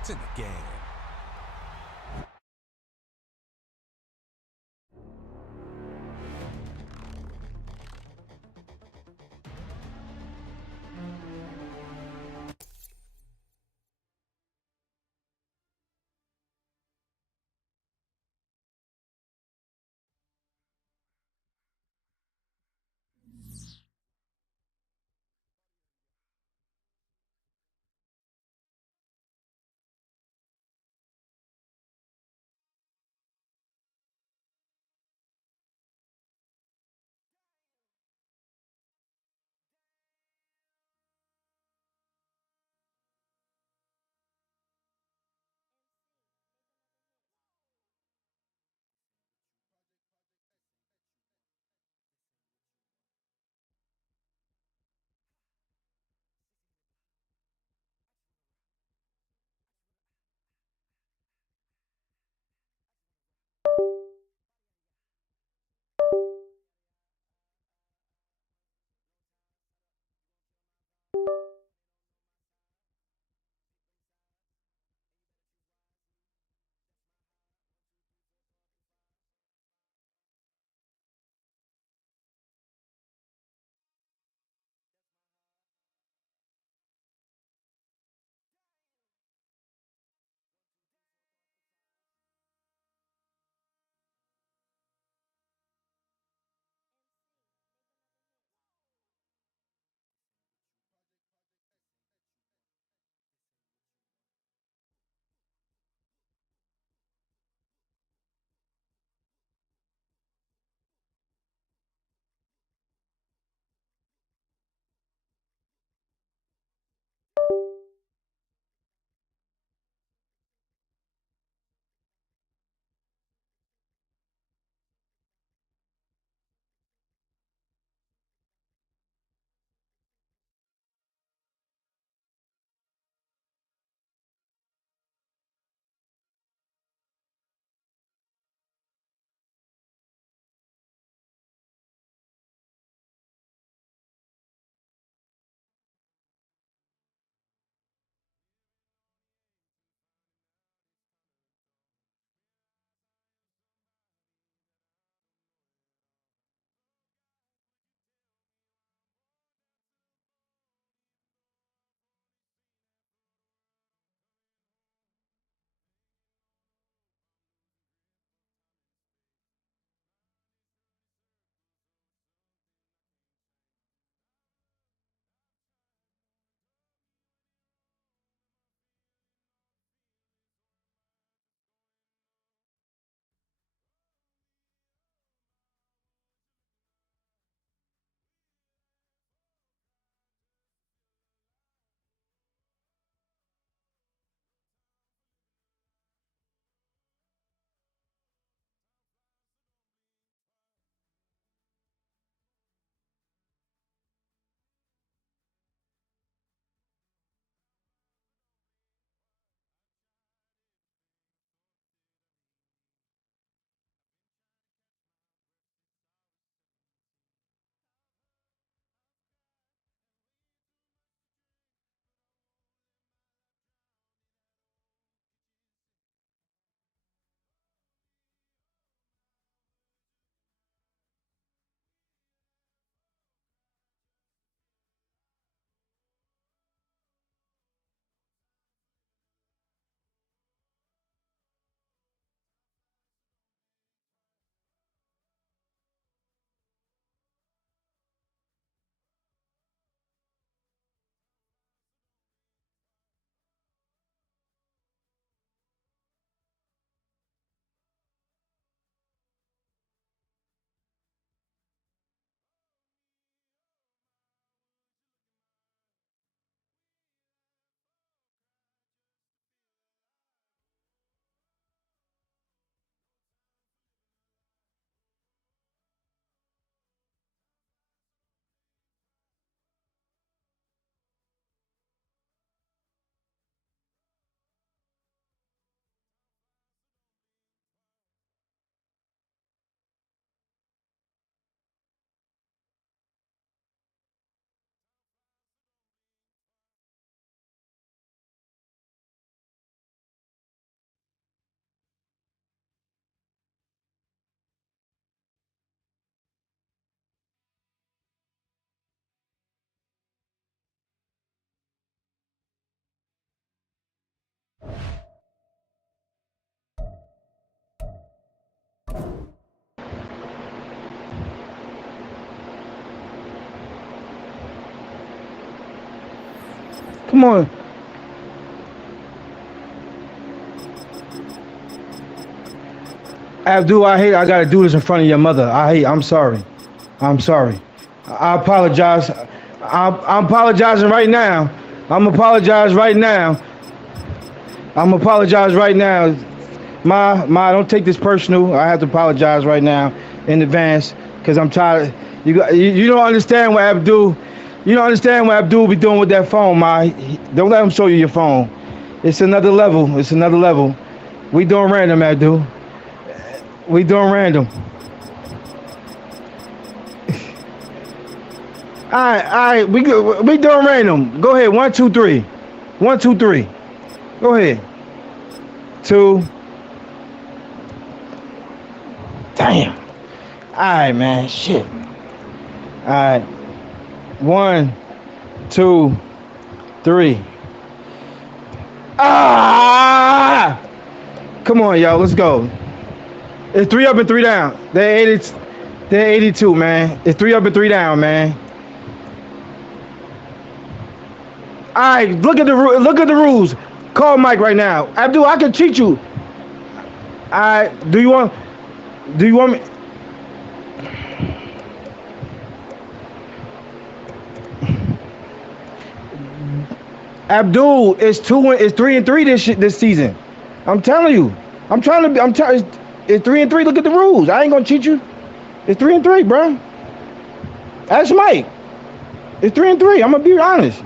It's in the game. Come on. Abdul, I hate I gotta do this in front of your mother. I'm sorry. I'm sorry. I apologize. I'm apologizing right now. I'm apologize right now. I'm apologize right now. Don't take this personal. I have to apologize right now in advance because I'm tired. You don't understand what Abdul. You don't understand what Abdul be doing with that phone, Ma. Don't let him show you your phone. It's another level. It's another level. We doing random, Abdul. We doing random. All right. We doing random. Go ahead. 1, 2, 3. 1, 2, 3. Go ahead. 2. Damn. All right, man. Shit. All right. 1, 2, 3. Ah! Come on, y'all. Let's go. It's 3 up and 3 down. They're 82, man. It's 3 up and 3 down, man. All right, look at the rules. Call Mike right now. Abdul, I can cheat you. All right. Do you want me? Abdul, it's 3 and 3 this season. I'm telling you. It's 3 and 3. Look at the rules. I ain't gonna cheat you. It's 3 and 3, bro. That's Mike. It's 3 and 3. I'm gonna be honest.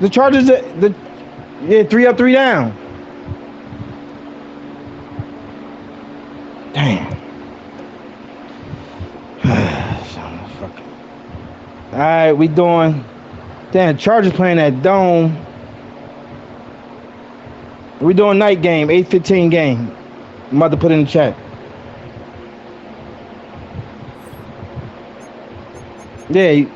The Chargers, 3 up, 3 down. Damn. All right, we doing. Damn, Chargers playing that dome. We doing night game, 8:15 game. I'm about to put it in the chat. Yeah.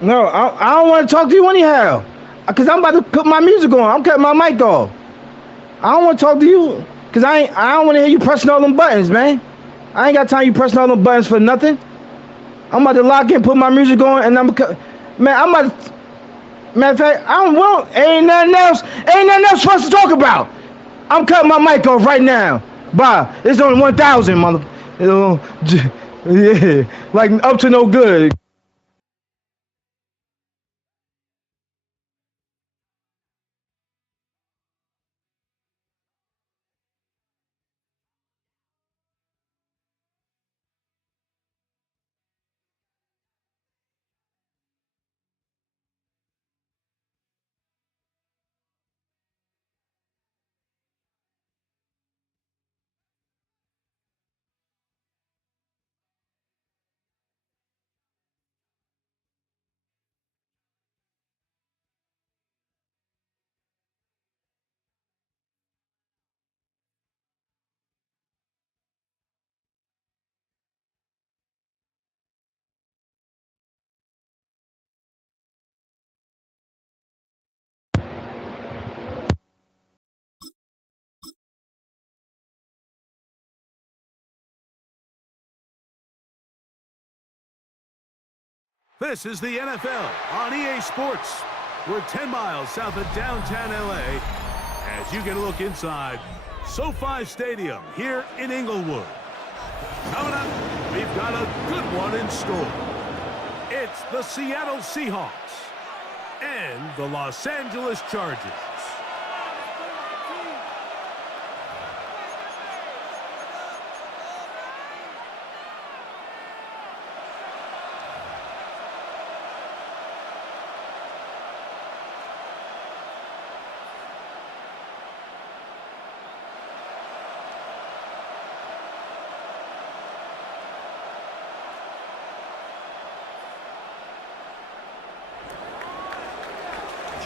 No, I don't want to talk to you anyhow. Cause I'm about to put my music on. I'm cutting my mic off. I don't want to talk to you. Cause I don't want to hear you pressing all them buttons, man. I ain't got time you pressing all them buttons for nothing. I'm about to lock in, put my music on, and I'm about to, matter of fact, I don't want, ain't nothing else for us to talk about. I'm cutting my mic off right now. Bye. It's only 1,000, mother. Yeah, like up to no good. This is the NFL on EA Sports. We're 10 miles south of downtown LA as you get a look inside SoFi Stadium here in Inglewood. Coming up, we've got a good one in store. It's the Seattle Seahawks and the Los Angeles Chargers.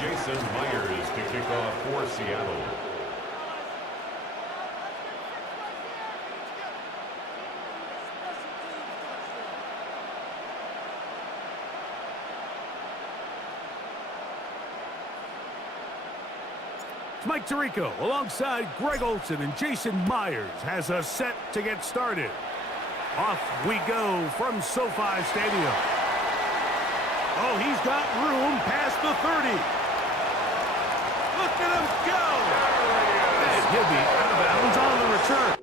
Jason Myers to kick off for Seattle. Mike Tirico alongside Greg Olson, and Jason Myers has us set to get started. Off we go from SoFi Stadium. Oh, he's got room past the 30. Look at him go! And he'll be out of bounds on the return.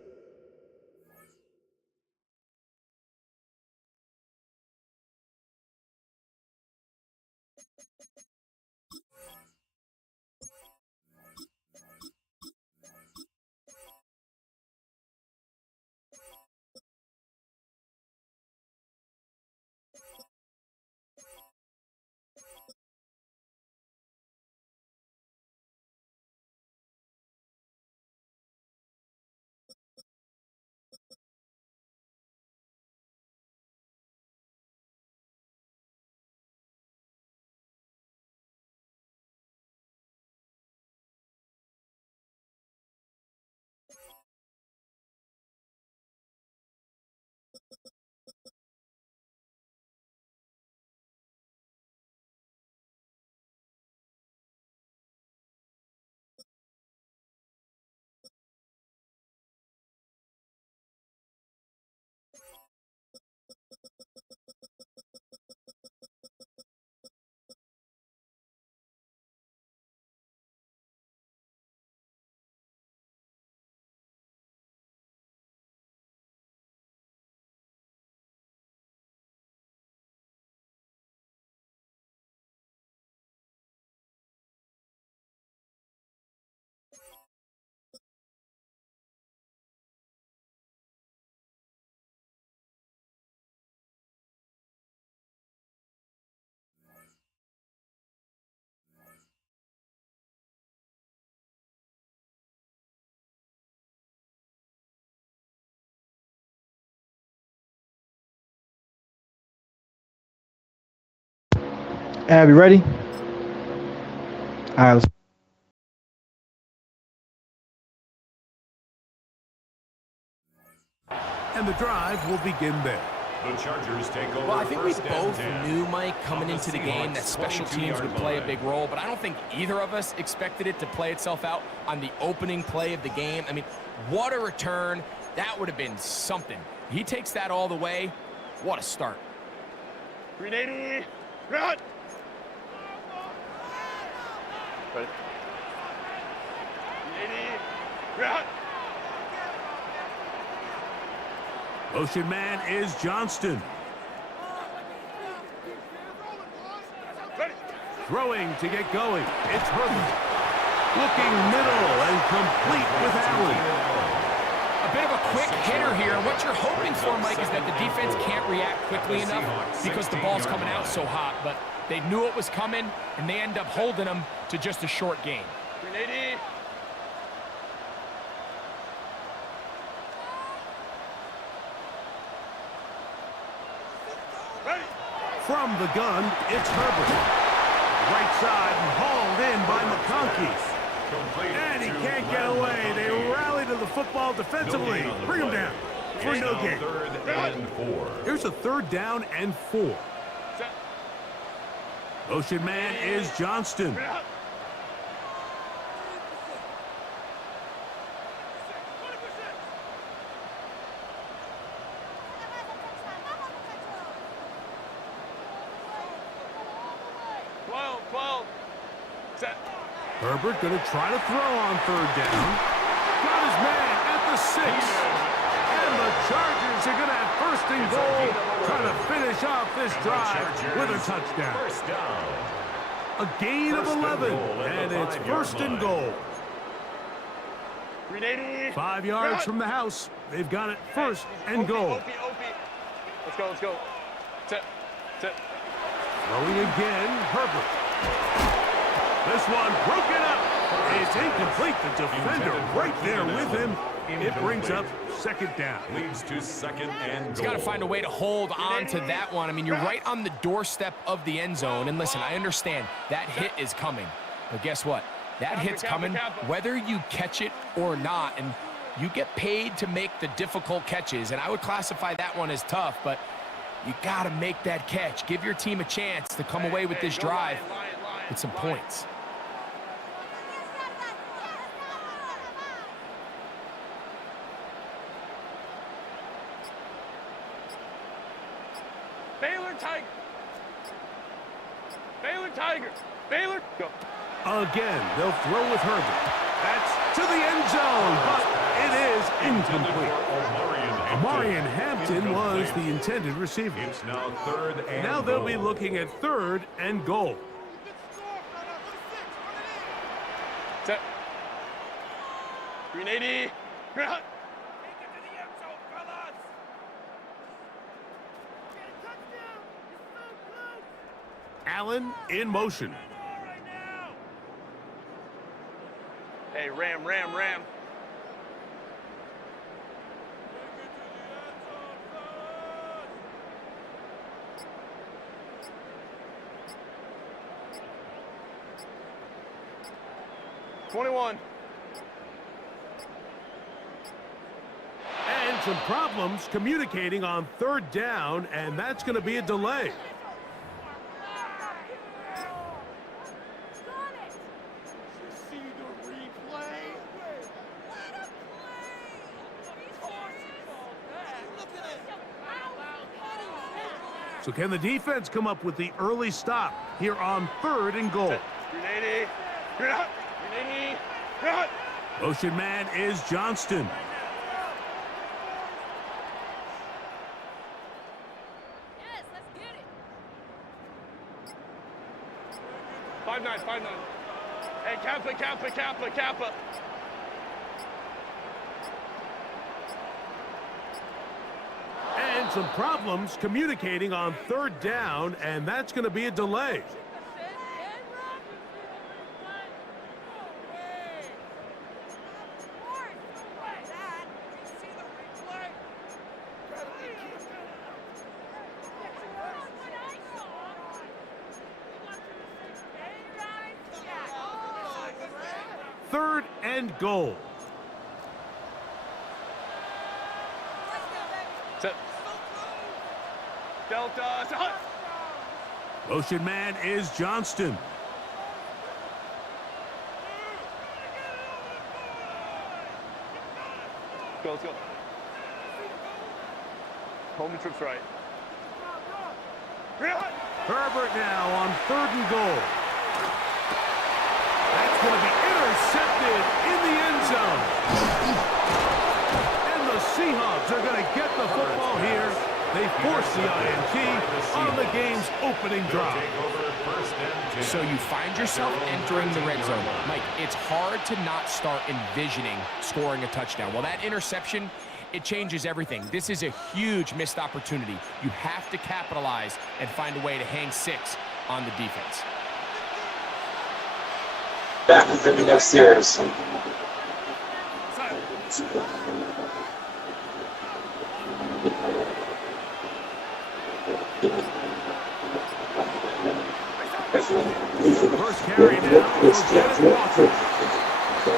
Abby, ready? All right, let's. And the drive will begin there. The Chargers take over. Well, I think we first and both 10. knew, Mike, coming into the game that special teams would play a big role, but I don't think either of us expected it to play itself out on the opening play of the game. I mean, what a return. That would have been something. He takes that all the way. What a start. 380, run! Ready? 380, run! Motion man is Johnston. Ready? Throwing to get going. It's Herbert. Looking middle and complete with Allen. A bit of a quick hitter here. What you're hoping for, Mike, is that the defense can't react quickly enough because the ball's coming out so hot. But they knew it was coming, and they end up holding them to just a short gain. 380. Ready? From the gun, it's Herbert. Right side and hauled in by McConkey. And he can't get away. They rally to the football defensively. Bring him down for no gain. Third and 4. Here's a 3rd down and 4. Set. Motion man is Johnston. Out. Set. Herbert going to try to throw on 3rd down. Got his man at the 6. And the Chargers are going to have 1st and goal, trying to finish off this drive with a touchdown. First down. A gain of 11, and it's 1st and goal. 380. 5 yards from the house. They've got it 1st and goal. OP. Let's go, let's go. Set. Throwing again, Herbert. This one broken up. It's incomplete. The defender right there with him. It brings up 2nd down. Leads to 2nd and goal. He's got to find a way to hold on to that one. I mean, you're right on the doorstep of the end zone. And listen, I understand that hit is coming. But guess what? That hit's coming whether you catch it or not, and you get paid to make the difficult catches, and I would classify that one as tough, but you got to make that catch. Give your team a chance to come away with this drive with some points. Baylor Tiger. Baylor Tiger. Baylor. Go. Again, they'll throw with Herbert. That's to the end zone, but it is incomplete. Omarion Hampton was the intended receiver. It's now 3rd and Now they'll be goal. looking at 3rd and goal. Set. 380. Ground. Allen in motion. Hey, Ram, Ram, Ram. $21. And some problems communicating on 3rd down, and that's going to be a delay. So can the defense come up with the early stop here on 3rd and goal? 380. Ground. 380. Ground. Motion man is Johnston. Yes, let's get it. 5-9, 5-9. Hey, Kappa, Kappa, Kappa, Kappa. And some problems communicating on 3rd down, and that's going to be a delay. Third and goal. Set. Delta. Set. Motion man is Johnston. Go, let's go. Coleman trips right. Ground. Herbert now on 3rd and goal. That's going to be intercepted in the end zone. And the Seahawks are going to get the football here. They force the INT on the game's opening drive. So you find yourself entering the red zone. Mike, it's hard to not start envisioning scoring a touchdown. Well, that interception, it changes everything. This is a huge missed opportunity. You have to capitalize and find a way to hang 6 on the defense. Back maybe next year. First carry now for Kenneth Walker.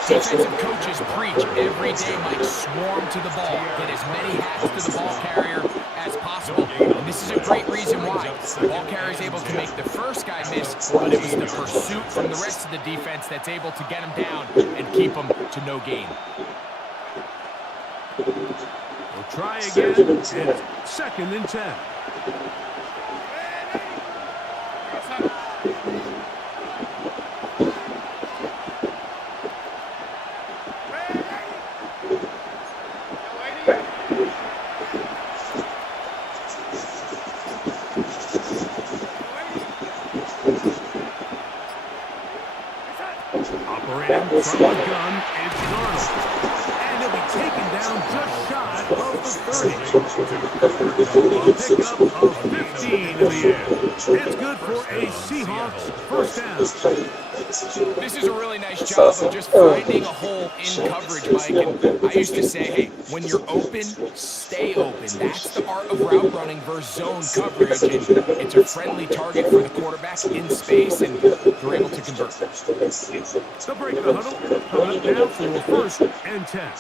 Defensive coaches preach every day, Mike, swarm to the ball. Get as many hats to the ball carrier as possible. And this is a great reason why. The ball carrier is able to make the first guy miss, but it was the pursuit from the rest of the defense that's able to get him down and keep him to no gain. We'll try again. It's 2nd and 10. Operating from the gun, it's Darnold. And he'll be taken down just shy of the 30. A pickup of 15 in the air. It's good for a Seahawks first down. This is a really nice job of just finding a hole in coverage, Mike. And I used to say, hey, when you're open, stay open. That's the art of route running versus zone coverage. And it's a friendly target for the quarterback in space, and they're able to convert. The break of the huddle. Coming up now for first and 10.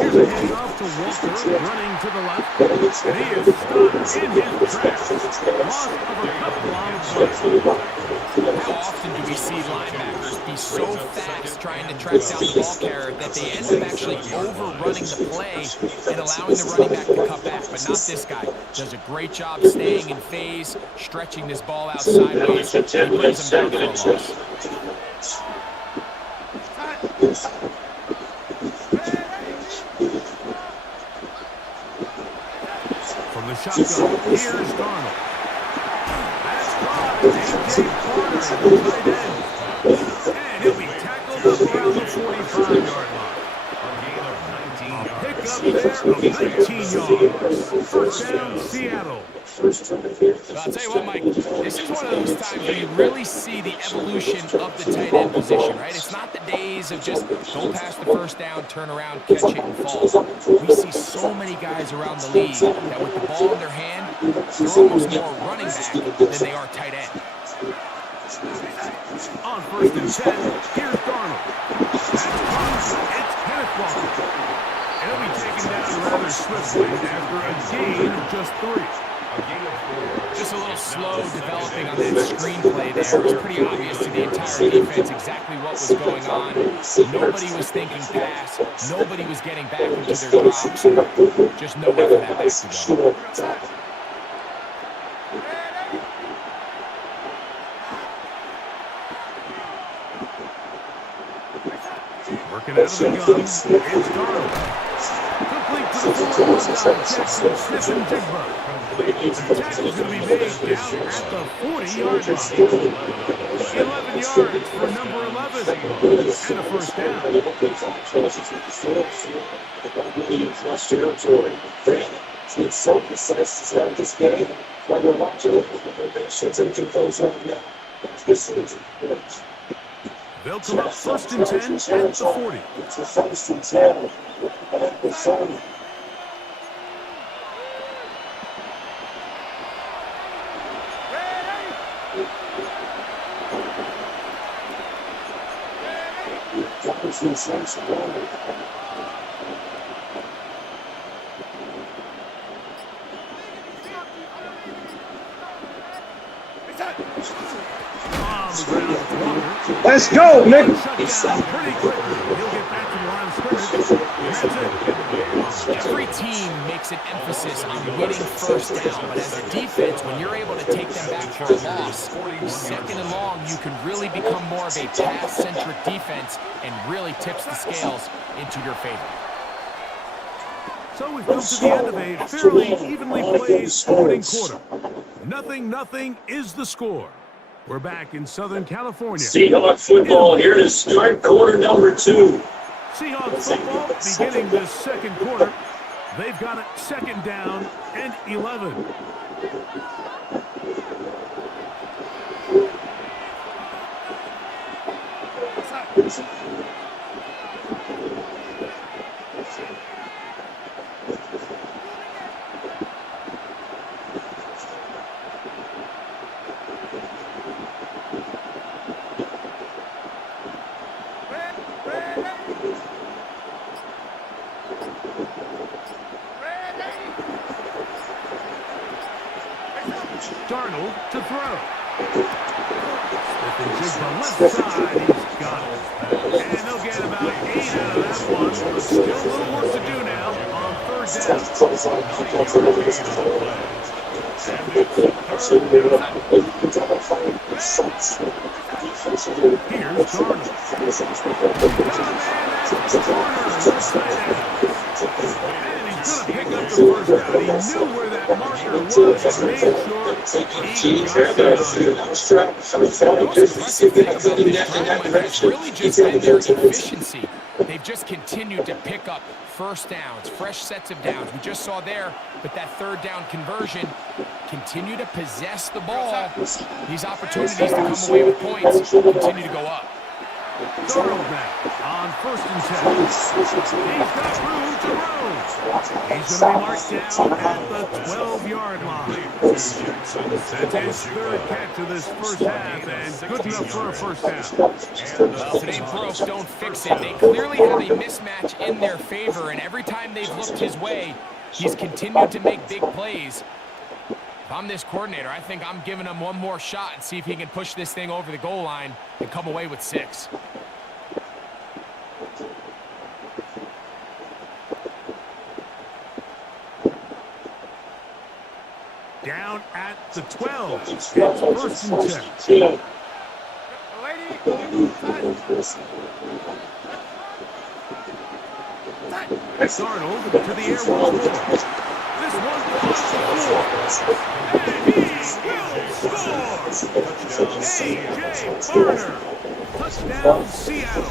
Here's a handoff to Walker, running to the left. And he is stopped in his tracks. Loss of a couple on the play. How often do we see linebackers be so fast trying to track down the ball carrier that they end up actually overrunning the play and allowing the running back to cut back? But not this guy. Does a great job staying in phase, stretching this ball out sideways, and he brings them down for a loss. From the shotgun, here's Darnold. That's caught. A.J. Carter, tight end. And he'll be tackled around the 45-yard line. A pickup there of 19 yards. First down, Seattle. But I'll tell you what, Mike, this is one of those times where you really see the evolution of the tight end position, right? It's not the days of just go past the first down, turn around, catch it, and fall. We see so many guys around the league that with the ball in their hand, they're almost more running back than they are tight end. On first and 10, here's Darnold. That's caught. It's Kenneth Walker. And he'll be taken down rather swiftly after a gain of just 3. Just a little slow developing on that screenplay there. It was pretty obvious to the entire defense exactly what was going on. Nobody was thinking pass. Nobody was getting back into their drops. Just nowhere for that back to go. Working out of the gun, it's Darnold. Complete to the forward, Jackson, Smith and Jigba. The tackle's going to be made down at the 40-yard line. 11 yards for number 11, and a first down. It's so precise to start this game. When you're watching it, should take those right now. They'll come up first and 10 at the 40. It's a first and 10 at the 40. Let's go, nigga. Every team makes an emphasis on winning first down, but as a defense, when you're able to take them back for a loss, second and long, you can really become more of a pass-centric defense and really tips the scales into your favor. So we've come to the end of a fairly evenly played opening quarter. 0-0 is the score. We're back in Southern California. Seahawks football here to start quarter number 2. Seahawks football beginning this second quarter. They've got it second down and 11. Darnold to throw. Smith and Jigba left side, he's got it. And they'll get about 8 out of that one, but still a little work to do now on third down. Here's Darnold. Got a man at the corner, left side out. And he's going to pick up the first down. He knew where that marker was and made sure he got it out. Really just been their efficiency. They've just continued to pick up first downs, fresh sets of downs. We just saw there with that third down conversion, continue to possess the ball. These opportunities to come away with points continue to go up. Darnold now on 1st and 10. He's got room to roam. He's going to be marked down at the 12-yard line. That's his third catch of this first half, and good enough for a first down. Well, if it ain't broke, don't fix it. They clearly have a mismatch in their favor, and every time they've looked his way, he's continued to make big plays. If I'm this coordinator, I think I'm giving him one more shot and see if he can push this thing over the goal line and come away with 6. Down at the 12. It's 1st and 10. Darnold to the air once more. This one across the floor. And he will score! A.J. Barner. Touchdown, Seattle.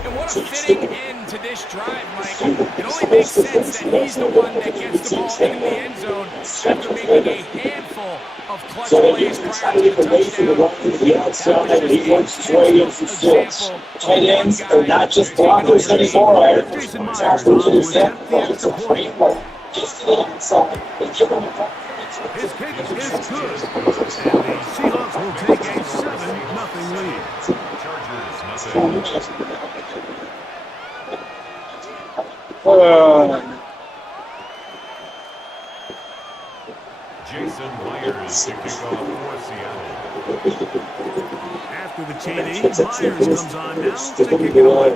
And what a fitting end to this drive, Mike. It only makes sense that he's the one that gets the ball in the end zone after making a handful of clutch plays prior to the touchdown. That was just an example Tight ends are not just blockers anymore. Jason Myers on to attempt the extra point. His kick is good. And the Seahawks will take a 7-0 lead. Chargers, Jason Myers to kick off for Seattle. After the TD, Myers comes on now to kick it away.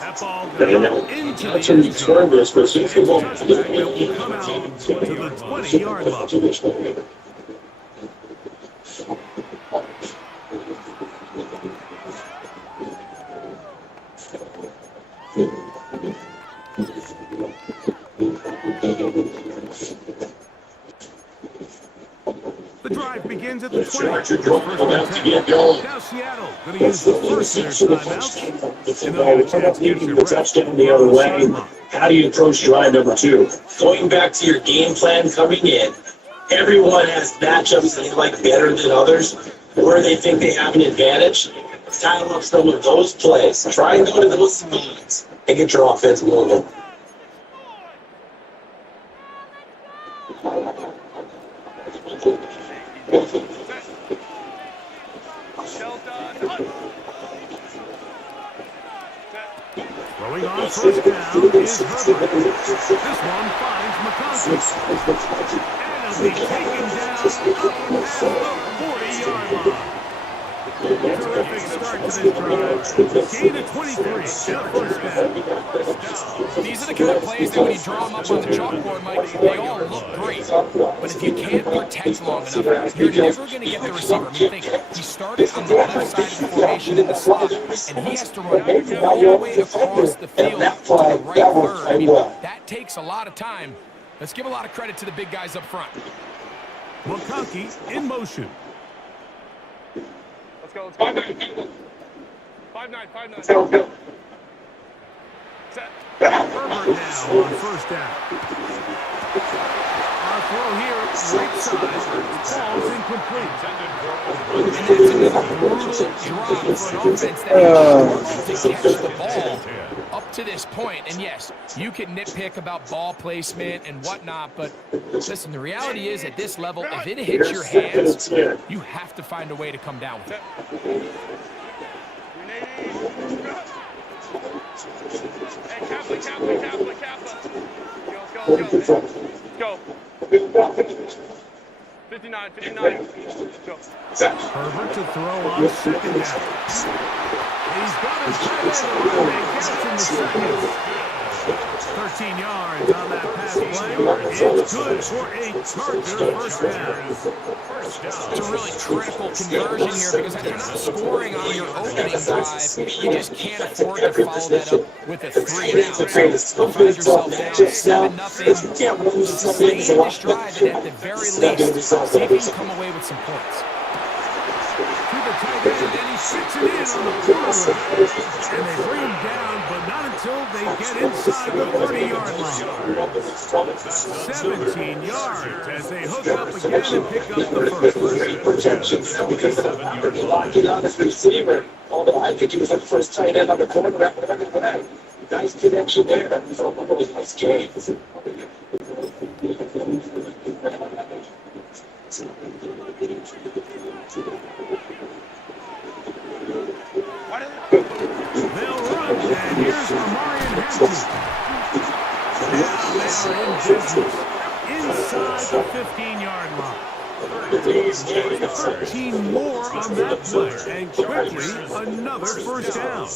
That ball goes into the end zone. It's a touchback that will come out to the 20-yard line. The drive begins at the 20. Now Seattle going to use the first of their timeouts, and they'll get a chance to get their touchdown the other way. How do you approach drive number 2? Going back to your game plan coming in, everyone has matchups they like better than others, where they think they have an advantage. Dial up some of those plays. Try and go to those speeds and get your offense moving. Throwing on first down is Herbert. This one finds McConkey. And it'll be taken down at the 40-yard line. Terrific start to this drive. Gain of 23. First down. These are the kind of plays that when you draw them up on the chalkboard, Mike, they all look great. But if you can't protect long enough, you're never going to get the receiver. I mean, think, he started on the left side of the formation in the slot, and he has to run all the way across the field to the right third. I mean, that takes a lot of time. Let's give a lot of credit to the big guys up front. McConkey in motion. Let's go, let's go. 5-9. Set. Herbert now on first down. Our throw here, right side. Ball's incomplete. And that's another brutal drop for an offense that has struggled to catch the ball up to this point. And yes, you can nitpick about ball placement and whatnot, but listen, the reality is at this level, if it hits your hands, you have to find a way to come down with it. Hey, Kappa. Go. 59. Go. Herbert to throw on second down. He's got his tight end around and gets in the second. 13 yards on that pass play. It's good for a Charger first down. It's a really critical conversion here because if you're not scoring on your opening drive, you just can't afford to follow that up with a 3-and-out. So you find yourself down 7-0. Sustain this drive, and at the very least, see if you can come away with some points. To the tight end, and he sits it in on the corner. And they bring him down, but not until they get inside the 30-yard line. 17 yards as they hook up again and pick up the first. Protection, because he locked it on his receiver. Although I think he was the first tight end on the corner. Nice connection there. That was a really nice game. They'll run, and here's Amarian Hampton. Now they are in business inside the 15-yard line. 13 more on that play, and quickly another first down.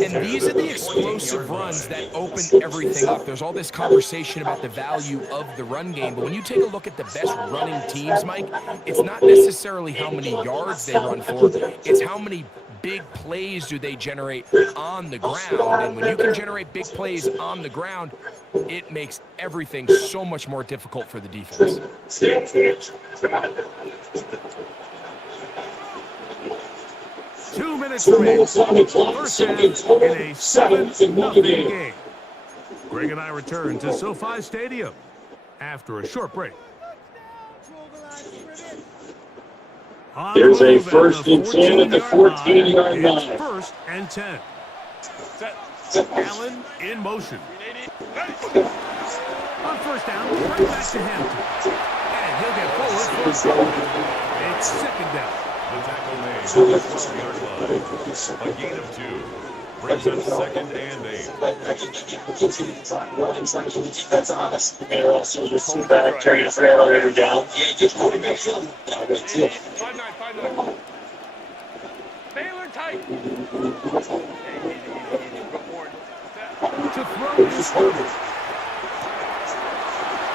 And these are the explosive runs that open everything up. There's all this conversation about the value of the run game, but when you take a look at the best running teams, Mike, it's not necessarily how many yards they run for, it's how many big plays do they generate on the ground. And when you can generate big plays on the ground, it makes everything so much more difficult for the defense. 2 minutes remaining. First down in a 7-0 game. Greg and I return to SoFi Stadium after a short break. There's a first and 10 at the 14-yard line. It's first and 10. Allen in motion. On first down, right back to Hampton. And he'll get forward for it's second down. The tackle made on the 12-yard line. A gain of 2. Brings up second and 8. That's honest. They're also just back, carrying a fair later down. Yeah, just going back to 5-9. Baylor tight. To throw his quarter.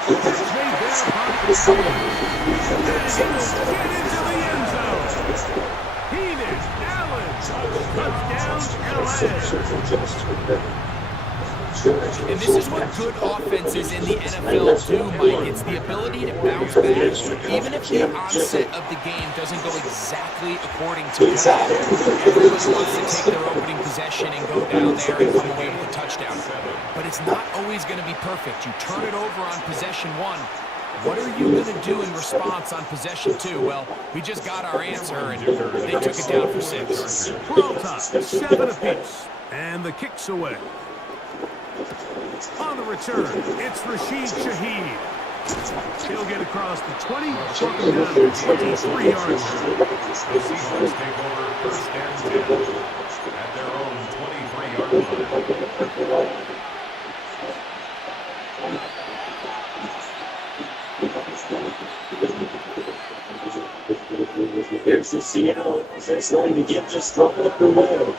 It's made there by the center. And he will get into the end zone. Heenan, Allen, touchdown, LA. And this is what good offenses in the NFL do, Mike. It's the ability to bounce back, even if the onset of the game doesn't go exactly according to plan. Everyone wants to take their opening possession and go down there and come away with a touchdown. But it's not always going to be perfect. You turn it over on possession 1. What are you going to do in response on possession 2? Well, we just got our answer, and they took it down for 6. We're all tied, 7 apiece. And the kick's away. On the return, it's Rashid Shaheed. He'll get across the 20, walking down to 23 yards. The Seahawks take over first and 10 at their own 23-yard line. Here's the Seattle offense line to get just thrown up the way.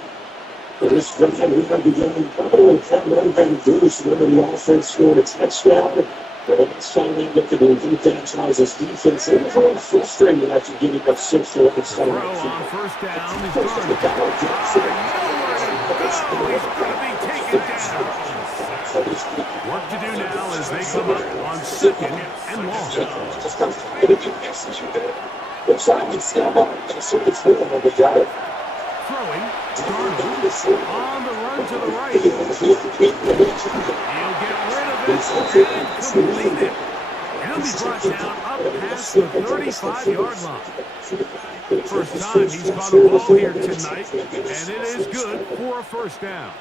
This drive, we're going to be getting probably 10 men by Bruce when the offense scored a touchdown. But it's finally get to the defense as this defense. It was a little frustrating after giving up 6 to 1 Throw on first down is Garner. He's going to be taken down. Work to do now as they come up on second and long. Throwing, Darnold on the run to the right. He'll get rid of it and complete it. And he'll be brought down up past the 35-yard line. First time he's caught a ball here tonight, and it is good for a first down.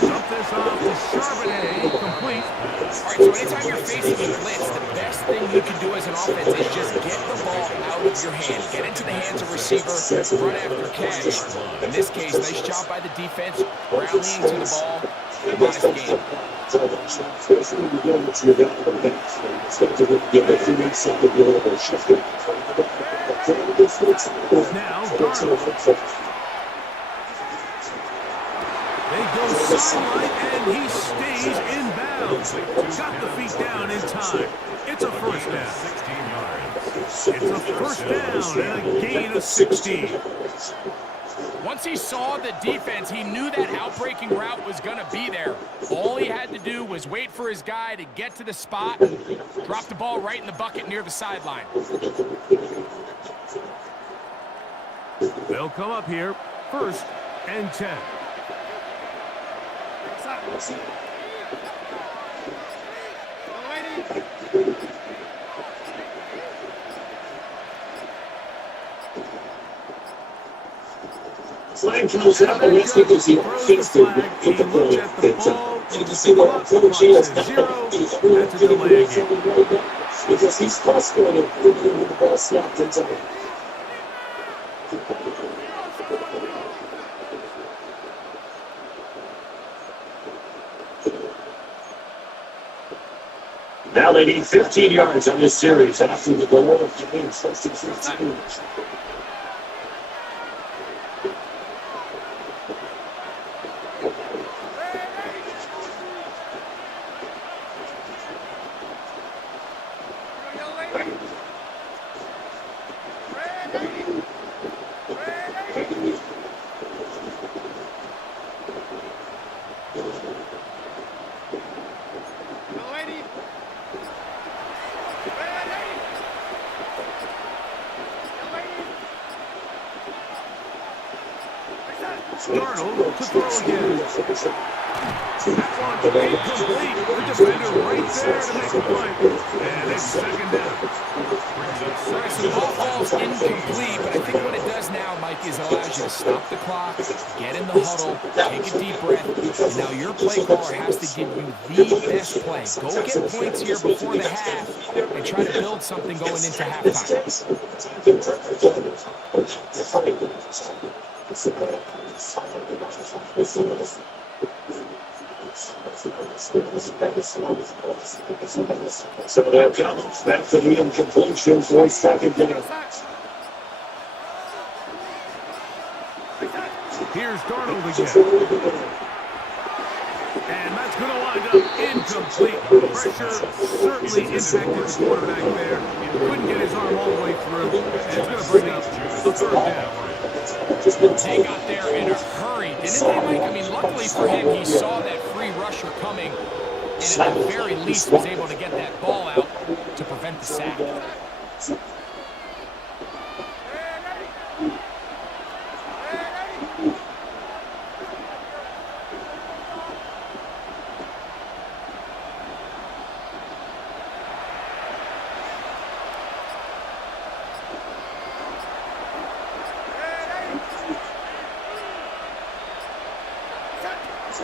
Dump this off to Charbonnet, complete. All right, so anytime you're facing a blitz, the best thing you can do as an offense is just get the ball out of your hand. Get into the hands of receiver, run after catch. In this case, nice job by the defense, rallying to the ball, Modest game. Now, Darnold. They go sideline, and he stays in bounds. Got the feet down in time. It's a first down. 16 yards. It's a first down and a gain of 16. Once he saw the defense, he knew that outbreaking route was going to be there. All he had to do was wait for his guy to get to the spot, drop the ball right in the bucket near the sideline. They'll come up here, first and 10. Flag comes out, and that's because he thinks they're going to put the ball at the top. You can see that coach has because he's frustrated with the ball snapped in time. Now they need 15 yards on this series after the goal of the game, 15. Darnold to throw again. That one's incomplete. The defender right there to make the play. And it's second down. So the ball falls incomplete, but I think what it does now, Mike, is allows you to stop the clock, get in the huddle, take a deep breath, and now your play caller has to give you the best play. Go get points here before the half and try to build something going into halftime. So that comes back to the incompletion for second down. Here's Darnold again. And that's going to wind up incomplete. Pressure certainly impacted the quarterback there. He couldn't get his arm all the way through. And it's going to bring up a third down. They got there in a hurry, didn't they, Mike? I mean, luckily for him, he saw that free rusher coming, and at the very least was able to get that ball out to prevent the sack.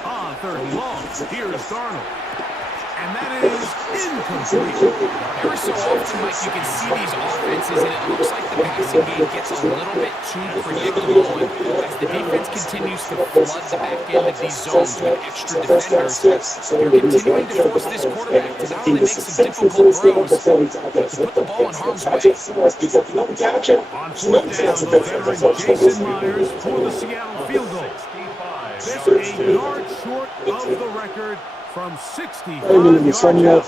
On third and long, here's Darnold. And that is incomplete. Every so often, Mike, you can see these offenses, and it looks like the passing game gets a little bit too predictable. And as the defense continues to flood the back end of these zones with extra defenders, they're continuing to force this quarterback to not only make some difficult throws, but to put the ball in harm's way. On fourth down, the veteran Jason Myers for the Seattle field goal. This a yard short of the record from 65 yards out.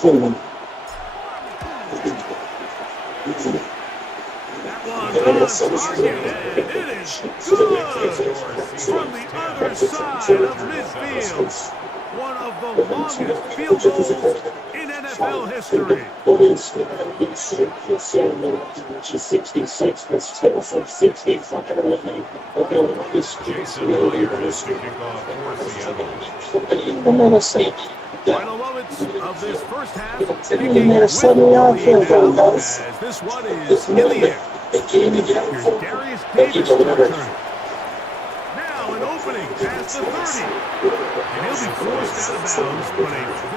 That one's on target, and it is good from the other side of midfield. One of the longest field goals in NFL history. Jason Myers to kick off for Seattle. Final moments of this first half. Kicking with the lead now, as this one is in the air. Here's Darius Davis to return. Now an opening past the 30. And he'll be forced out of bounds, but a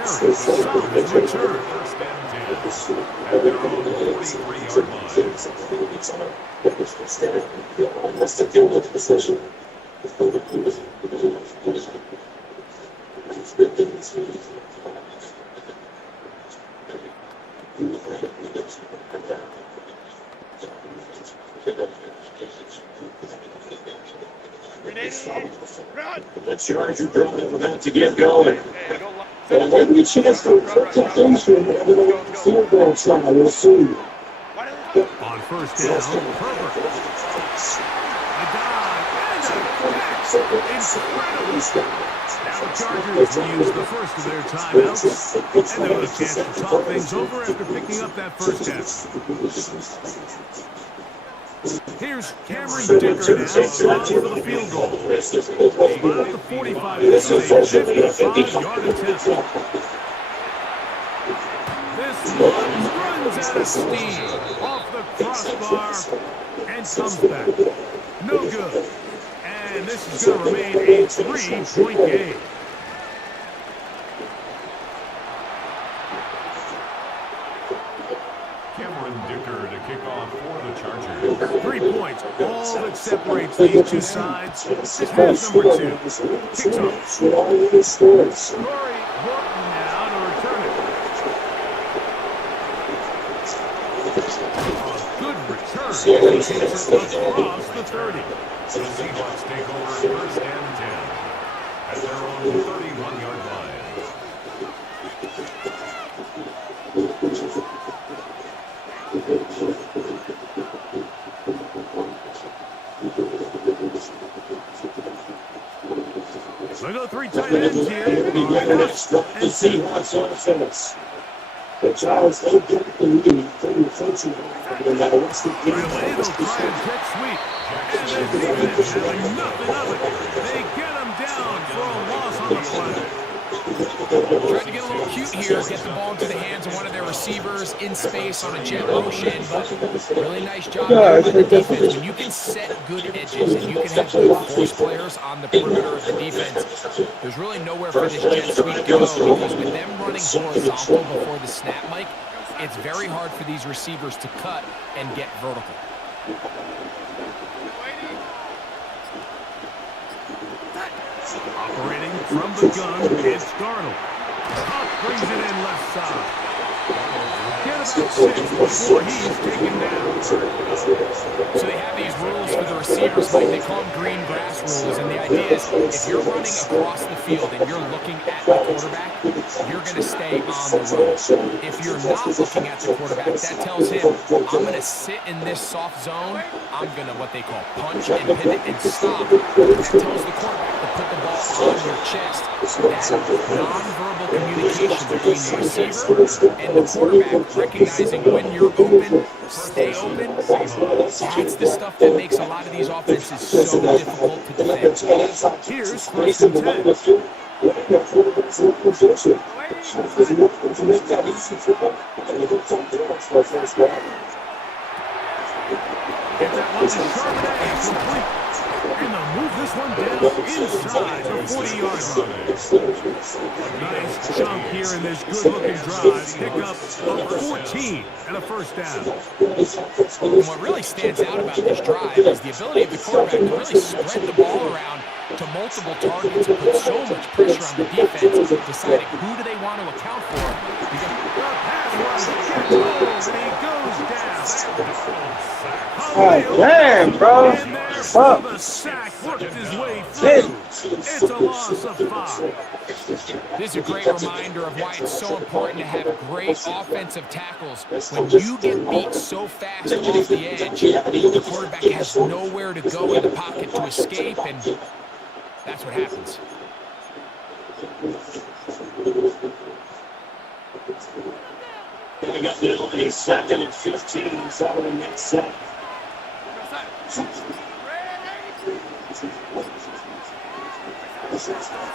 very solid return. First and 10 at their own 43-yard line. The Charger drive about to get going. And maybe a chance for interpretation and a field goal try. We'll see. On first down, Herbert. A dive and a catch. Incredible. Now the Chargers will use the first of their timeouts, and they'll have a chance to talk things over after picking up that first half. Here's Cameron Dicker now, for the field goal. About the 45 minutes, 55-yard attempt. This one runs out of steam off the crossbar and comes back. No good. And this is going to remain a 3-point game. Cameron Dicker to kick off for the Chargers. 3 points, all that separates these two sides. This is number 2. Kicks off. Corey Horton now to return it. A good return. He takes it across the 30. The Seahawks take over first and 10 at their own 31-yard line. So go 3 tight ends here. The Seahawks offense. The Giants don't get the lead. They're offensive. No matter what's the game. They'll try and jet sweep. And their defense having nothing of it. They get them down for a loss on the play. Trying to get a little cute here, get the ball into the hands of one of their receivers in space on a jet motion, but really nice job by the defense. When you can set good edges and you can have good force players on the perimeter of the defense, there's really nowhere for this jet sweep to go, because with them running horizontal before the snap, Mike, it's very hard for these receivers to cut and get vertical. Operating from the gun, it's Darnold. Up, brings it in left side. Get about 6 before he's taken down. So they have these rules for the receivers, like they call them green grass rules, and the idea is if you're running across the field and you're looking at the quarterback, you're going to stay on the run. If you're not looking at the quarterback, that tells him, I'm going to sit in this soft zone, I'm going to what they call punch and pivot and stop. That tells the quarterback to put the ball on your chest. That non-verbal communication between the receiver and the quarterback, recognizing when you're open, stay open, that's the stuff that makes a lot of these offenses so difficult to defend. Here's first and 10. Get that one to Charbonnet, complete. And they'll move this one down inside the 40-yard line. Nice chunk here in this good-looking drive. Pick up a 14 and a first down. And what really stands out about this drive is the ability of the quarterback to really spread the ball around to multiple targets and put so much pressure on the defense, deciding who do they want to account for. The pass rush gets and he goes down. Oh, damn, bro. Fuck. The sack worked his way through. It's a loss of 5. This is a great reminder of why it's so important to have great offensive tackles. When you get beat so fast off the edge, the quarterback has nowhere to go in the pocket to escape, and that's what happens. We got a second and 15 following that sack.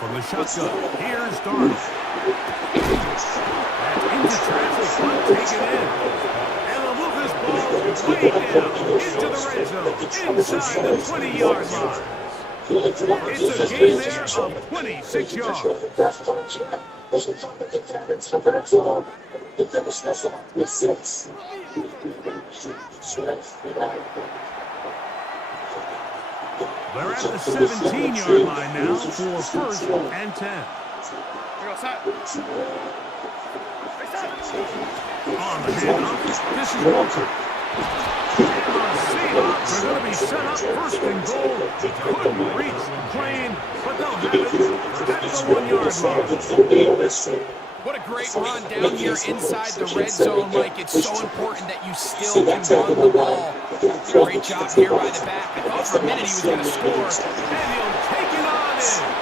From the shotgun, here's Darnold. And into traffic, but taken in. And they'll move this ball way down into the red zone, inside the 20-yard line. It's a gain there of 26 yards. They're at the 17-yard line now for first and 10. go, set. On the handoff, this is Walker. They're going to be set up first and goal. Couldn't reach the plane, but they'll have it at the 1 yard line. What a great run down here inside the red zone, Mike. It's so important that you still can run the ball. Great job here by the back. I thought for a minute he was going to score. And he'll take it on in.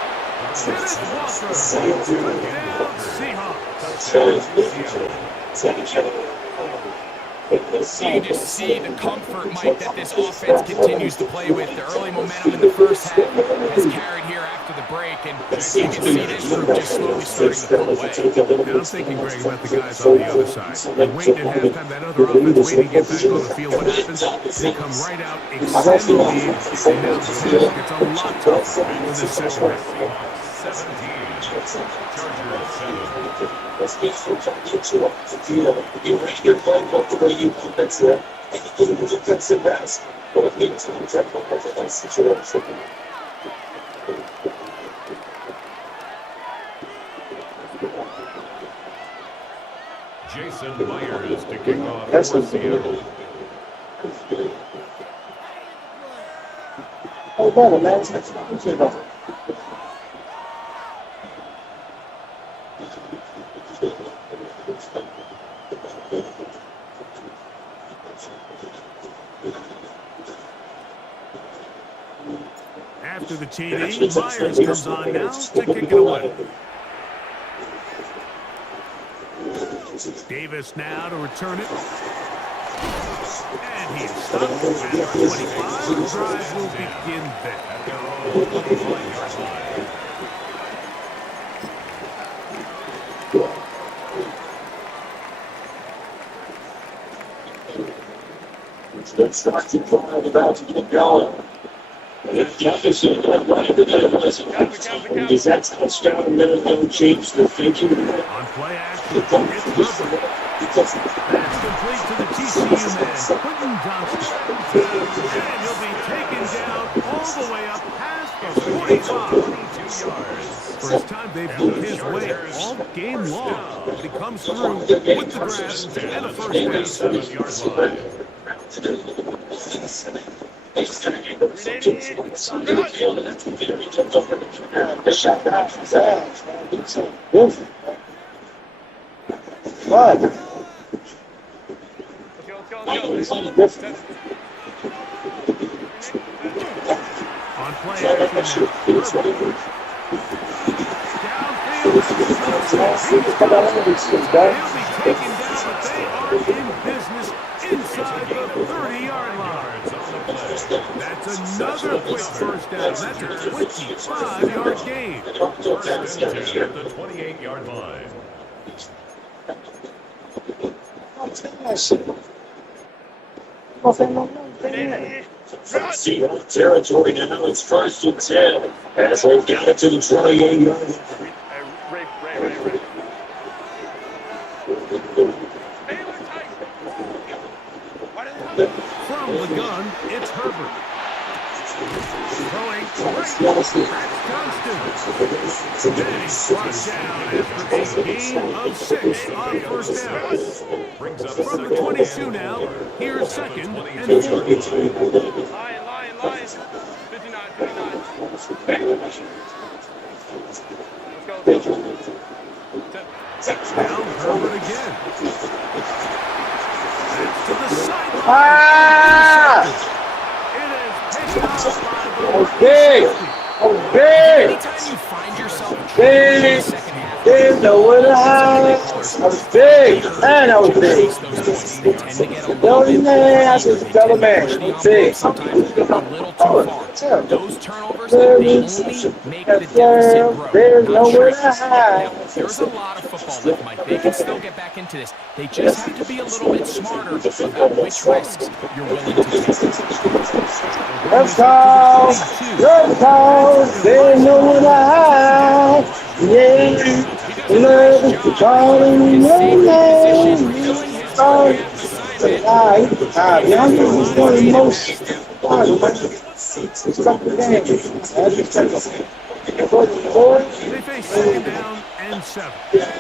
Kenneth Walker. Touchdown, Seahawks. You just see the comfort, Mike, that this offense continues to play with. The early momentum in the first half has carried here after the break, and you can see this group just slowly starting to pull away. And I'm thinking, Greg, about the guys on the other side. They wait at halftime, that other offense waiting to get back on the field. What happens? They come right out, extend the lead, and now the season gets a lot tougher in the second half. 17. Chargers 7. You reach your playbook the way you want that's it. And you can do defensive best. But if you can check the situation. Jason Myers to kick off for Seattle. Oh, better, man. That's not too After the TD, Myers comes on now to kick it away. Davis now to return it. And he's stopped at the 25. The drive will begin there. At their own 25-yard line. Good start to drive about to get going. And if Jefferson got right into that because that's touchdown a minute ago changed the thinking. On play action, it's Herbert. That's complete to the TCU man, Quentin Johnston. And he'll be taken down all the way up past the 45. 22 yards. First time they've moved his way all game long. But he comes through with the grab and a first down. 7-yard line. What? On play action, Herbert. He'll be taken down, but they are in business inside the 30-yard line. That's another quick first down. That's a 25-yard gain. First and 10 at the 28-yard line. Seattle territory now. It's first and 10 as they've got it to the 28-yard line. From the gun, it's Herbert. Throwing right. That's Johnston. Then he's brought down after a gain of 6 on first down. Brings up From the 22 now, here's second and 4. Lion. 59. Let's go. Down Herbert again. That's to the sideline. It is taken off by the Big. Anytime you find yourself in the second half, Big. No one else. I was big. Man, I was big. they tend to get a No, little bit man. I just tell a man. push the I'm envelope big. sometimes a little too far. Those turnovers, they There only is- make the deficit grow. There's not nowhere shrink. to hide. Now, there's a lot of football left, Mike. They can still get back into this. They just have to be a little bit smarter about which risks you're willing to take. Let's go. Let's go. There's nowhere to hide. Yeah. Love is calling your name. Young is one of the most They face second down and 7. Here's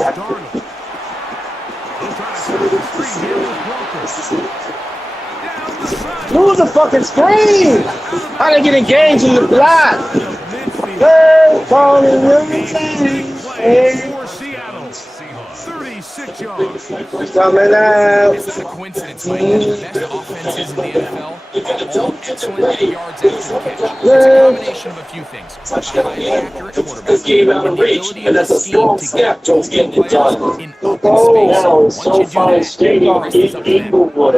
Darnold. He'll try to set up the screen here with Walker. Down the side. Lose the fucking screen! How they get engaged in the block? Hey, calling Big play for Seattle. 36 yards. coming out. It's not a coincidence, Mike, that the best offenses in the NFL are all excellent at yards after the catch. It's a combination of a few things. A highly accurate quarterback, This game out and of the reach, ability and of the that's a scheme strong to step get towards getting it done. players in open Now space. it's Once you do SoFi that, Stadium the rest is in up to them. Inglewood.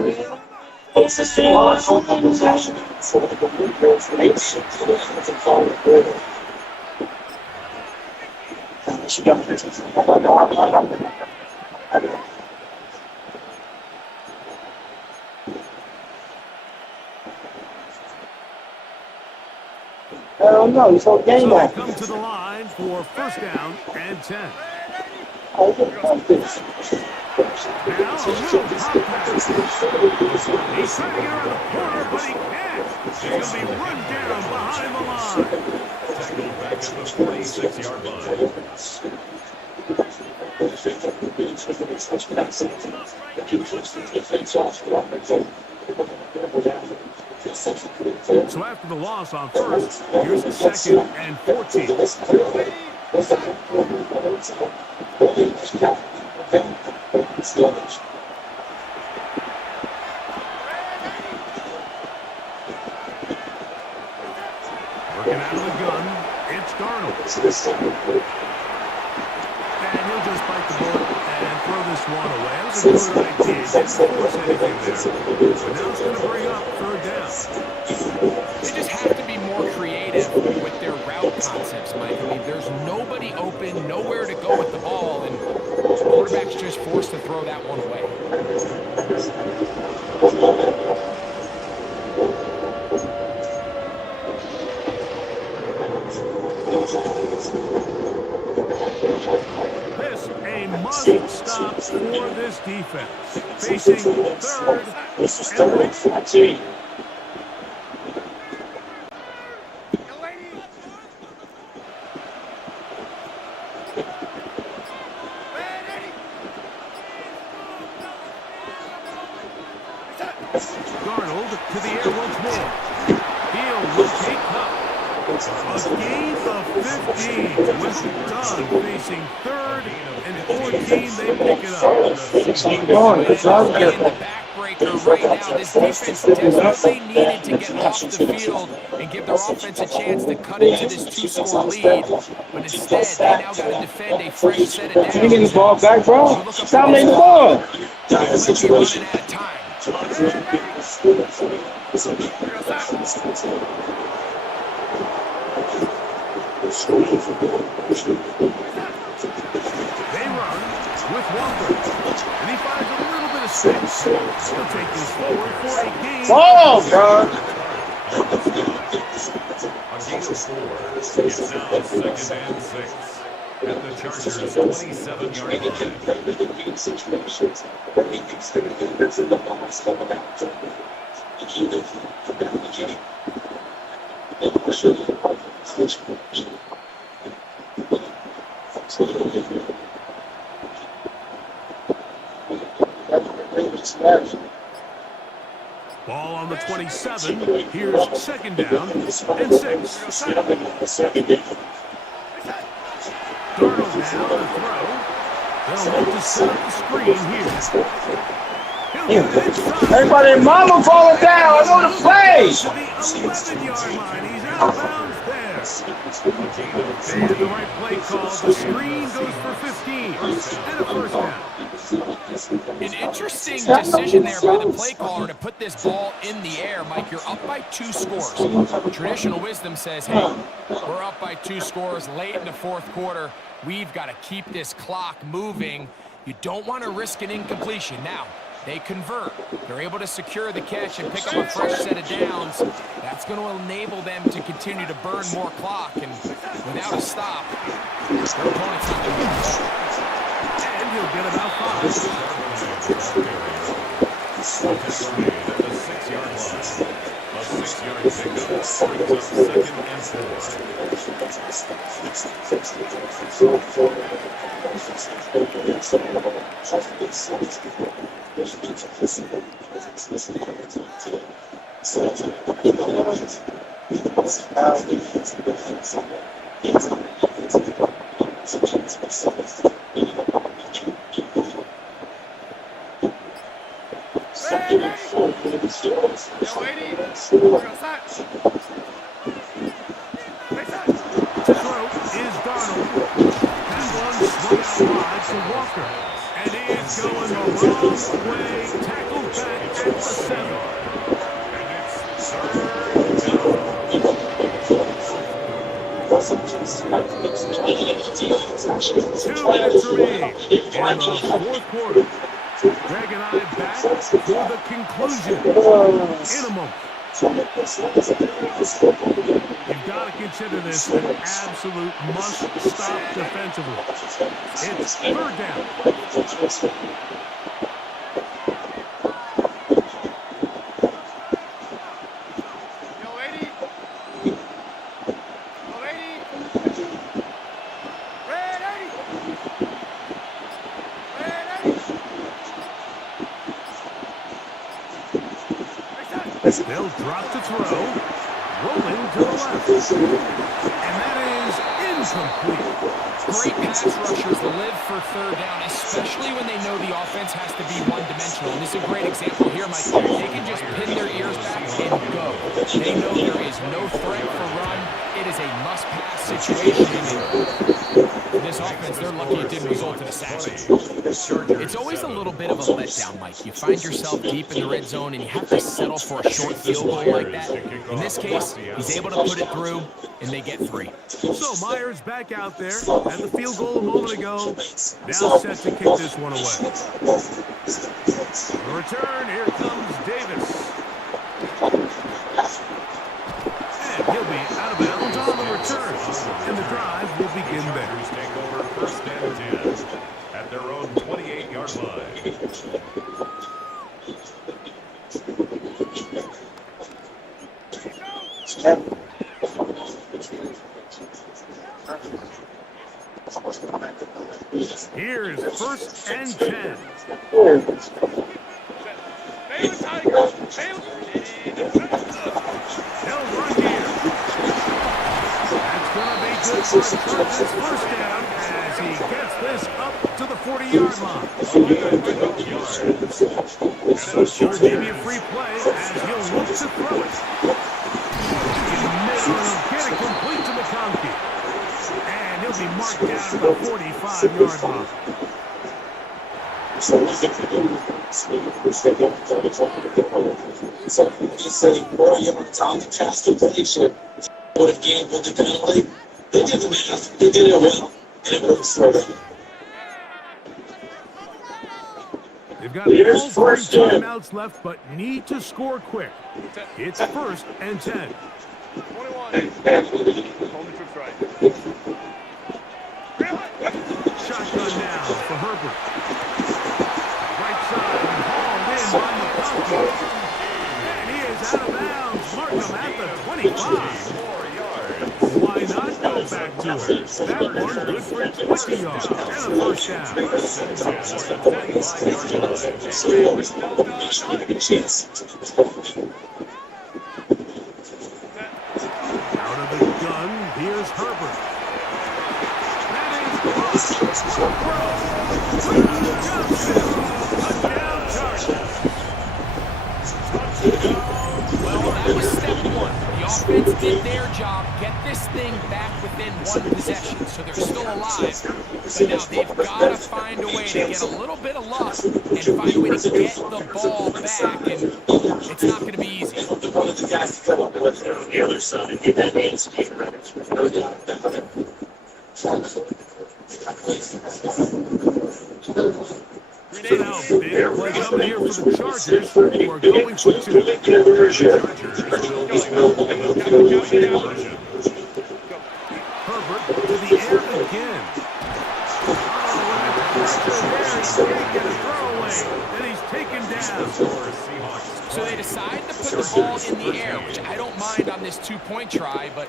It's the same on possession for the Bluegrass Nation. Hell no, this whole So game they off. come to the line for first down and 10. I get this. Now a little pop pass. He's trying to get around the corner, but he can't. He's going to be run down behind the line. Tackled back at the 46-yard line. So after the loss on first, here's the second and 14. Working out of the gun, it's Darnold. And he'll just bite the bullet and throw this one away. That was a good idea. Didn't force anything there. But now it's going to bring up third down. They just have to be more creative with their route concepts, Mike. I mean, there's nobody open, nowhere to go with the ball, and the quarterback's just forced to throw that one away. This a must stop for this defense. Facing third and 8. Darnold to the air once more. He'll rotate up. A gain of 15 was done, facing third and 14. They pick it up. In the backbreaker right now, this defense desperately needed to get off the field and give their offense a chance to cut into this 2-score lead. But instead, they now got to defend a fresh set of downs. You getting the ball back, bro? Stop making the ball. Situation. Running out of time. They run with Walker. And he finds a little bit of space. He'll take this forward for a gain. Oh, bro. A gain of 4. It's now 2nd and 6. At the Chargers' 27-yard Ball on the 27. Here's second down and 6. Darnold now to throw. They'll look to set up the screen here. He'll get it inside. Everybody, mama falling down. I know the play. To the 11-yard line. He's out of bounds there. And the right play call. The screen goes for 15 and a first down. An interesting decision there by the play caller to put this ball in the air. Mike, you're up by 2 scores. Traditional wisdom says, hey, we're up by 2 scores late in the fourth quarter. We've got to keep this clock moving. You don't want to risk an incompletion. Now, they convert. They're able to secure the catch and pick up a fresh set of downs. That's going to enable them to continue to burn more clock. And without a stop, their opponent's not going to get the ball. And he'll get about 5. At the 6-yard line. A 6-yard pickup brings up 2nd and To throw is Darnold. That one swung out wide to Walker. And he is going the wrong way. Tackled back at the 7. And it's 3rd down. 2 minutes remain in the 4th quarter. Greg and I back for the conclusion in a moment. You've got to consider this an absolute must-stop defensively. It's 3rd down. They'll drop to throw, rolling to the left. And that is incomplete. Great pass rushers live for 3rd down, especially when they know the offense has to be one-dimensional. And this is a great example here, Mike. They can just pin their ears back and go. They know there is no threat for run. It is a must-pass situation. And this offense, they're lucky it didn't result in a sack. It's always a little bit of a letdown, Mike. You find yourself deep in the red zone, and you have to settle for a short field goal like that. In this case, he's able to put it through, and they get 3. So Myers back out there at the field goal a moment ago. Now set to kick this one away. The return, here comes Davis. And he'll be out of bounds on the return. And the drive will begin there. Take over 1st and 10 at their own 28-yard line. Here's 1st and 10. They'll run here. That's going to be good for Chargers' 1st down as he gets this up to the 40-yard line. Sure, maybe a free play as he'll look to throw it. Get it complete to McConkey. And he'll be marked down at the 45-yard line. He's saying, boy, you have a time to cast a prediction. Would have gambled the penalty. They did the math. They did it well. And it works for them. They've got all 3 timeouts left, but need to score quick. It's 1st and 10. 21. Only trips right. Shotgun now for Herbert. Right side, hauled in by McConkey. And he is out of bounds. Mark him at the 25. 4 yards. Why not go back to it? That one good for 20 yards and a 1st down. Out of the gun, here's Herbert. That is touchdown Chargers. Well, that was step 1. The offense did their job, get this thing back within 1 possession, so they're still alive. But now they've got to find a way to get a little bit of luck and find a way to get the ball back, and it's not going to be easy. One of the guys to come up with it on the other side and get that man speaking right. No doubt about it. 3 now, big play coming here for the Chargers, who are going for 2. Herbert to the air again. Oh, pressure there. He can't get a throwaway. And he's taken down. So they decide to put the ball in the air, which I don't mind on this two-point try, but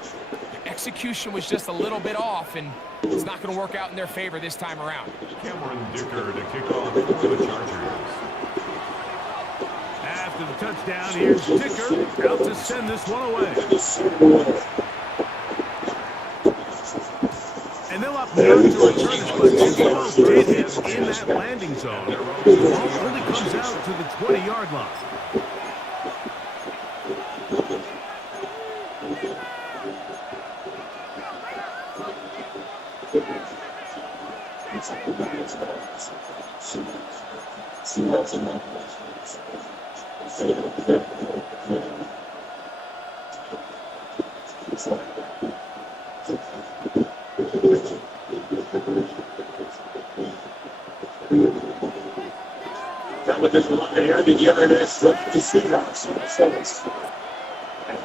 the execution was just a little bit off, and it's not going to work out in their favor this time around. Cameron Dicker to kick off for the Chargers. After the touchdown, here's Dicker out to send this one away. And they'll opt not to return it, but this ball did hit in that landing zone. The ball only comes out to the 20-yard line.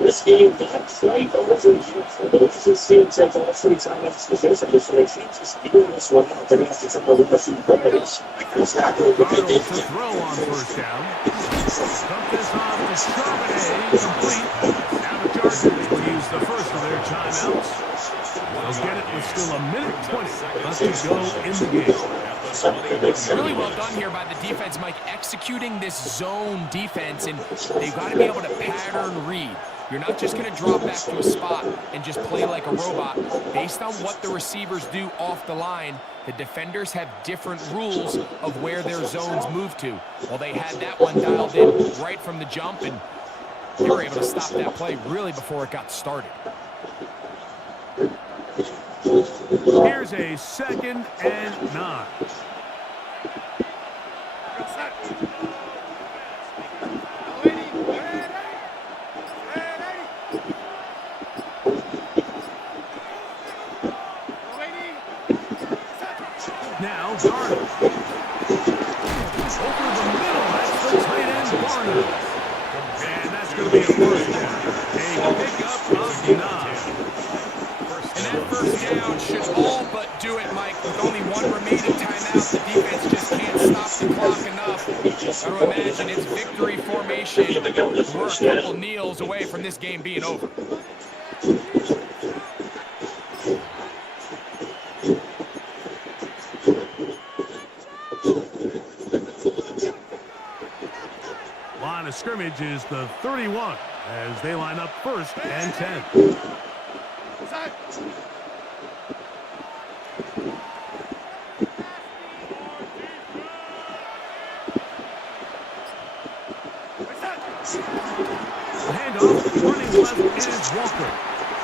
This game got played over for those who see it take all three times because of the three teams. Even this one, they're going to have to come over a few plays. It's not going to be Darnold to throw on first down. Dump this off to Charbonnet, complete. Now the Chargers will use the first of their timeouts. They'll get it with still a minute 20 left to go in the game. Really well done here by the defense, Mike, executing this zone defense, and they've got to be able to pattern read. You're not just going to drop back to a spot and just play like a robot. Based on what the receivers do off the line, the defenders have different rules of where their zones move to. Well, they had that one dialed in right from the jump, and they were able to stop that play really before it got started. Here's a 2nd and 9. Now Darnold. Over the middle, that's the tight end Barnum. And that's going to be a first down. A pickup of 9. And that first down should all but do it, Mike. With only one remaining timeout, the defense just can't stop the clock enough. I would imagine it's victory formation. We're a couple kneels away from this game being over. Line of scrimmage is the 31 as they line up 1st and 10. The handoff, running left is Walker.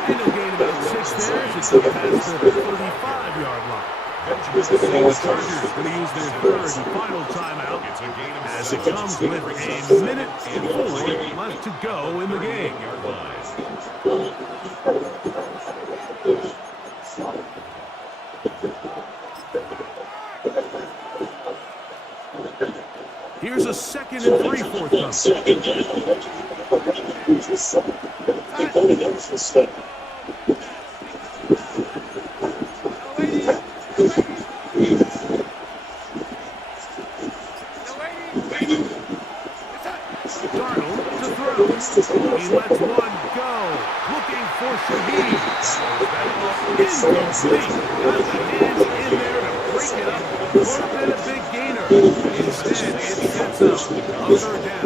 And he'll gain about 6 there as it past the 35-yard line. The Chargers going to use their 3rd and final timeout as it comes with a minute and 40 left to go in the game. Here's a 2nd and 3 forthcoming. Darnold to throw. He lets one go. Looking for Shaheed. Incomplete. Got the hands in there to break it up. Could have been a big gainer. Instead, it sets up a 3rd down.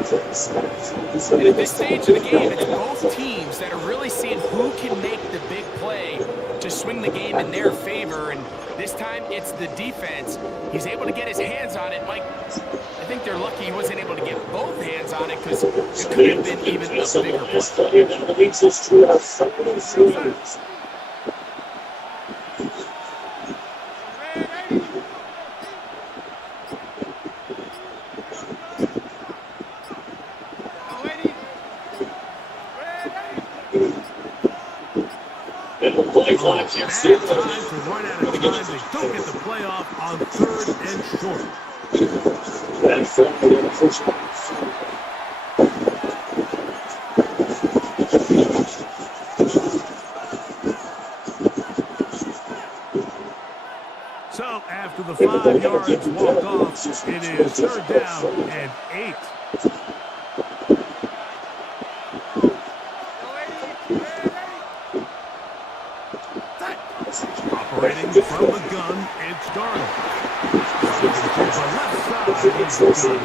And at this stage of the game, it's both teams that are really seeing who can make the big play to swing the game in their favor. And this time, it's the defense. He's able to get his hands on it. Mike, I think they're lucky he wasn't able to get both hands on it because it could have been even a bigger play. Time to run out of time. They don't get the playoff on 3rd and short. So Well, after the 5 yards walked off, it is third down and 8. Operating from the gun, it's Darnold. Looking to the left side is Gunn.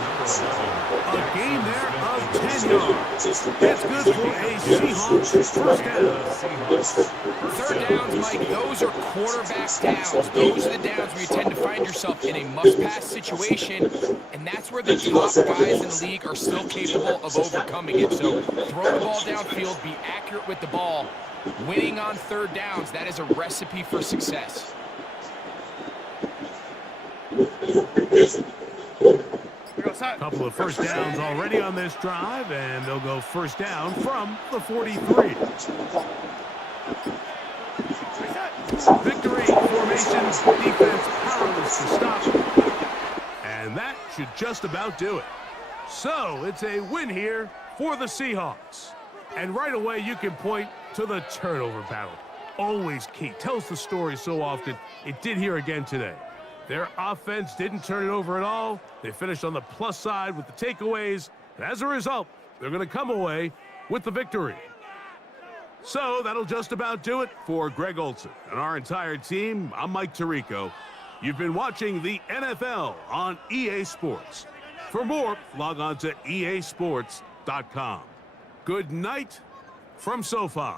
A gain there of 10 yards. That's good for a Seahawks first down. Third downs, Mike, those are quarterback downs. Those are the downs where you tend to find yourself in a must-pass situation, and that's where the top guys in the league are still capable of overcoming it. So throw the ball downfield, be accurate with the ball. Winning on third downs, that is a recipe for success. A couple of first downs already on this drive, and they'll go first down from the 43. Victory formation, defense powerless to stop. And that should just about do it. So it's a win here for the Seahawks. And right away you can point to the turnover battle. Always key. Tells the story so often. It did here again today. Their offense didn't turn it over at all. They finished on the plus side with the takeaways. And as a result, they're going to come away with the victory. So that'll just about do it for Greg Olson and our entire team. I'm Mike Tirico. You've been watching the NFL on EA Sports. For more, log on to easports.com. Good night from SoFi.